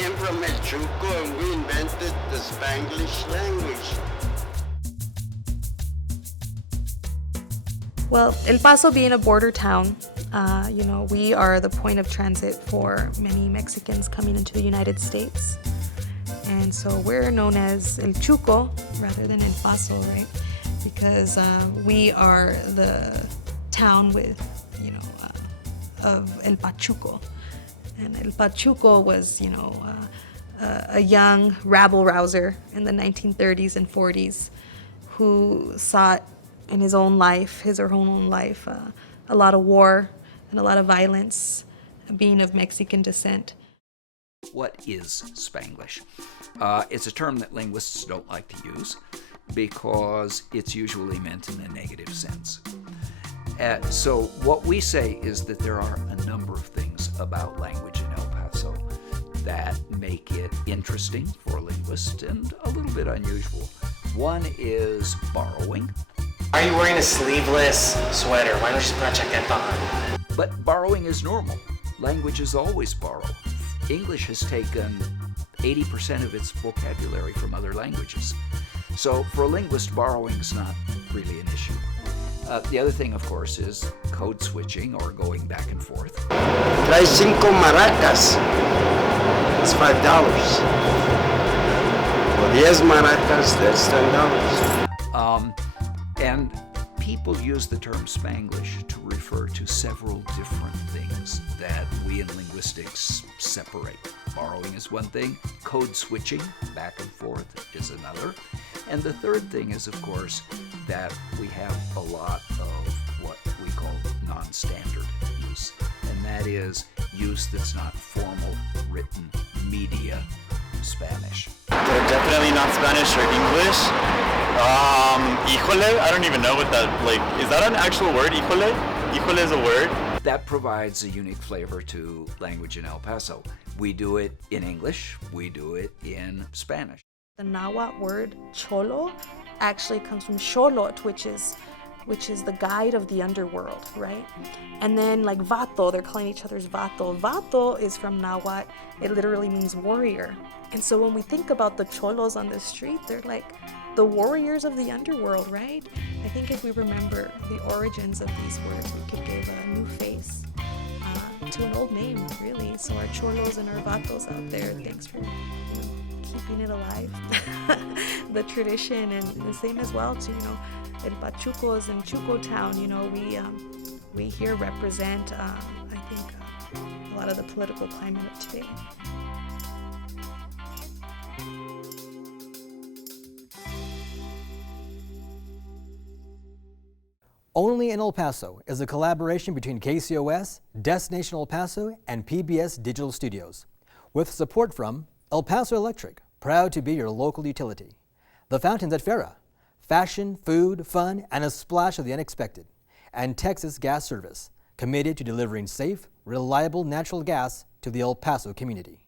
am from El Chuco, and we invented the Spanglish language. Well, El Paso being a border town, we are the point of transit for many Mexicans coming into the United States. And so we're known as El Chuco rather than El Paso, right? Because we are the town of El Pachuco. And El Pachuco was, a young rabble-rouser in the 1930s and 40s who sought in his own life, his or her own life, a lot of war and a lot of violence, being of Mexican descent. What is Spanglish? It's a term that linguists don't like to use because it's usually meant in a negative sense. So what we say is that there are a number of things about language in El Paso that make it interesting for a linguist and a little bit unusual. One is borrowing. Why are you wearing a sleeveless sweater? Why don't you put a chaqueta on? But borrowing is normal. Languages always borrow. English has taken 80% of its vocabulary from other languages. So for a linguist, borrowing's not really an issue. The other thing, of course, is code switching or going back and forth. Trae 5 maracas. It's $5. For 10 maracas, that's $10. And people use the term Spanglish to refer to several different things that we in linguistics separate. Borrowing is one thing, code switching, back and forth, is another. And the third thing is, of course, that we have a lot of what we call non-standard use. And that is use that's not formal, written, media Spanish. They're definitely not Spanish or English. Híjole, I don't even know what that, is that an actual word, híjole? Híjole is a word? That provides a unique flavor to language in El Paso. We do it in English, we do it in Spanish. The Nahuatl word cholo actually comes from xolotl, which is the guide of the underworld, right? And then like vato, they're calling each other's vato. Vato is from Nahuatl. It literally means warrior. And so when we think about the cholos on the street, they're like the warriors of the underworld, right? I think if we remember the origins of these words, we could give a new face to an old name, really. So our cholos and our vatos out there, thanks for keeping it alive. The tradition, and the same as well to, El Pachucos and Chuco town, we here represent, I think, a lot of the political climate of today. Only in El Paso is a collaboration between KCOS, Destination El Paso, and PBS Digital Studios, with support from El Paso Electric, proud to be your local utility. The Fountains at Farrah, fashion, food, fun, and a splash of the unexpected. And Texas Gas Service, committed to delivering safe, reliable natural gas to the El Paso community.